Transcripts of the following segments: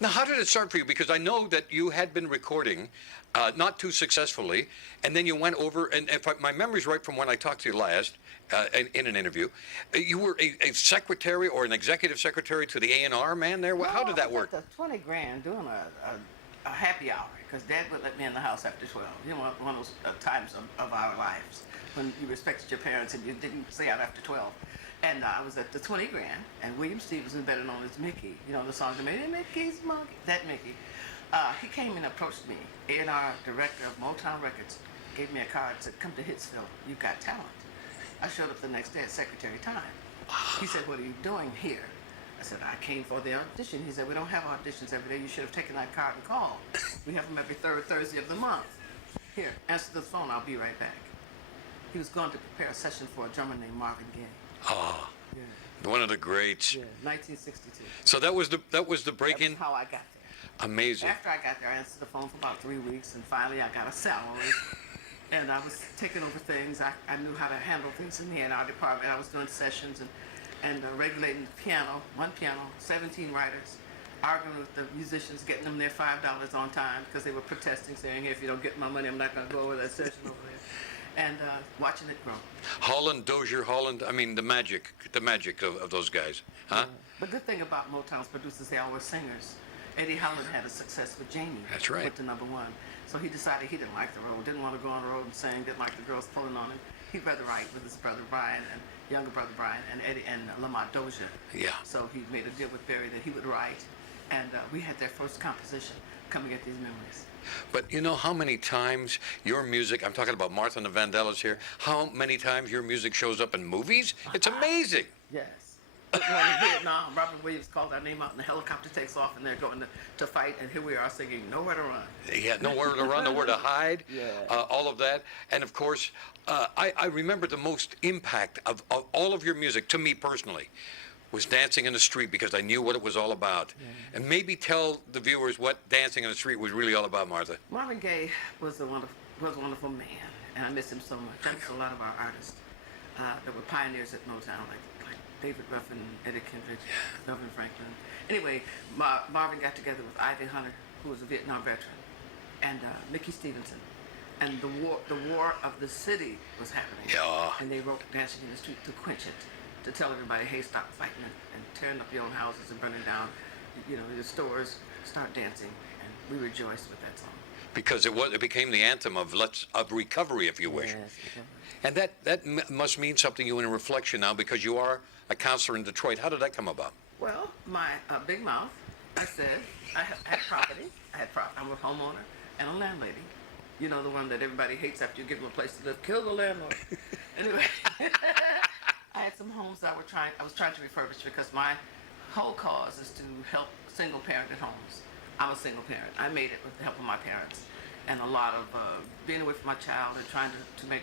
Now, how did it start for you? Because I know that you had been recording, not too successfully, and then you went over, and if my memory's right from when I talked to you last, in an interview, you were a secretary or an executive secretary to the A&R man there? How did that work? I was at the 20 grand doing a happy hour because Dad would let me in the house after 12. You know, one of those times of our lives when you respected your parents and you didn't stay out after 12. And I was at the 20 grand, and William Stevenson, better known as Mickey, you know the song that made it, Mickey's Monkey, that Mickey. He came and approached me, A&R director of Motown Records, gave me a card, said, come to Hitsville, you've got talent. I showed up the next day at Secretary Time. He said, what are you doing here? I said, I came for the audition. He said, we don't have auditions every day. You should have taken that card and called. We have them every third Thursday of the month. Here, answer the phone, I'll be right back. He was going to prepare a session for a drummer named Marvin Gaye. Oh, yeah. One of the greats. Yeah, 1962. So that was the break-in? That's how I got there. Amazing. After I got there, I answered the phone for about 3 weeks, and finally I got a salary. And I was taking over things. I knew how to handle things in the A&R department. I was doing sessions and regulating the piano, one piano, 17 writers, arguing with the musicians, getting them their $5 on time because they were protesting, saying, hey, if you don't get my money, I'm not going to go over that session over there. And watching it grow. Holland, Dozier, Holland, I mean, the magic of those guys, huh? Yeah. The good thing about Motown's producers, they all were singers. Eddie Holland had a success with Jamie. That's right. Went to #1. So he decided he didn't like the road, didn't want to go on the road and sing, didn't like the girls pulling on him. He'd rather write with his brother Brian and younger brother Brian and Eddie and Lamont Dozier. Yeah. So he made a deal with Barry that he would write, and we had their first composition, Coming at These Memories. But you know how many times your music, I'm talking about Martha and the Vandellas here, how many times your music shows up in movies? It's amazing. Yes. One in Vietnam, Robert Williams called our name out and the helicopter takes off and they're going to fight, and here we are singing Nowhere to Run. Yeah, nowhere to run, nowhere to hide, Yeah. all of that. And of course, I remember the most impact of all of your music, to me personally, was Dancing in the Street, because I knew what it was all about. Yeah. And maybe tell the viewers what Dancing in the Street was really all about, Martha. Marvin Gaye was a wonderful man, and I miss him so much. I miss a lot of our artists that were pioneers at Motown, like David Ruffin, Eddie Kendrick, Melvin Franklin. Anyway, Marvin got together with Ivy Hunter, who was a Vietnam veteran, and Mickey Stevenson. And the war of the city was happening. Yeah. And they wrote Dancing in the Street to quench it, to tell everybody, hey, stop fighting and tearing up your own houses and burning down, you know, your stores, start dancing. And we rejoiced with that song. Because it became the anthem of recovery, if you wish. Yes, recovery. And that must mean something to you in reflection now, because you are a counselor in Detroit. How did that come about? Well, my big mouth, I said, I had property. I'm a homeowner and a landlady. You know, the one that everybody hates after you give them a place to live. Kill the landlord. Anyway, I had some homes that I was trying to refurbish because my whole cause is to help single-parented homes. I'm a single parent. I made it with the help of my parents and a lot of being away from my child and trying to make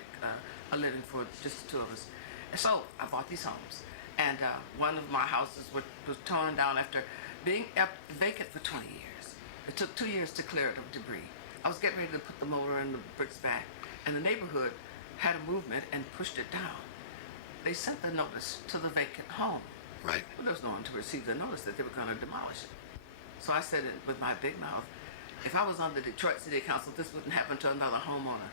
a living for just the two of us. And so I bought these homes. And one of my houses was torn down after being vacant for 20 years. It took 2 years to clear it of debris. I was getting ready to put the motor and the bricks back, and the neighborhood had a movement and pushed it down. They sent the notice to the vacant home. Right. Well, there was no one to receive the notice that they were going to demolish it. So I said it with my big mouth, if I was on the Detroit City Council, this wouldn't happen to another homeowner.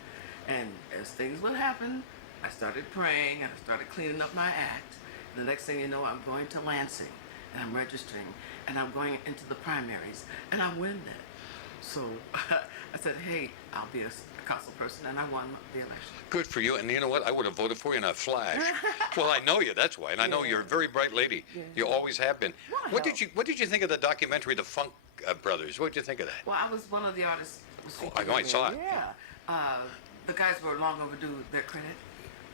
And as things would happen, I started praying and I started cleaning up my act. And the next thing you know, I'm going to Lansing and I'm registering and I'm going into the primaries and I win that. So I said, hey, I'll be a council person, and I won the election. Good for you. And you know what? I would have voted for you in a flash. Well, I know you, that's why. And I know you're a very bright lady. Yeah. You always have been. What did you think of the documentary, The Funk Brothers? What did you think of that? Well, I was one of the artists. I know, I saw it. Yeah. The guys were long overdue their credit,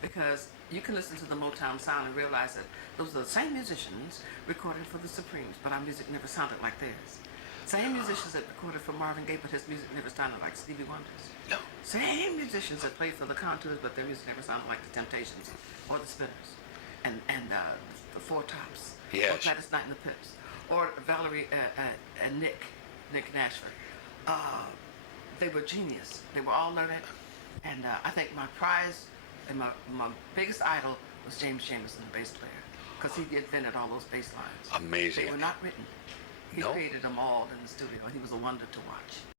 because you can listen to the Motown sound and realize that those are the same musicians recording for the Supremes, but our music never sounded like theirs. Same musicians that recorded for Marvin Gaye, but his music never sounded like Stevie Wonder's. No. Same musicians that played for the Contours, but their music never sounded like the Temptations or the Spinners, and the Four Tops, yes, or Gladys Knight and the Pips, or Valerie and Nick Nashford. They were genius. They were all learned, and I think my prize and my biggest idol was James Jamerson, the bass player, because he invented all those bass lines. Amazing. They were not written. He No? created them all in the studio. He was a wonder to watch.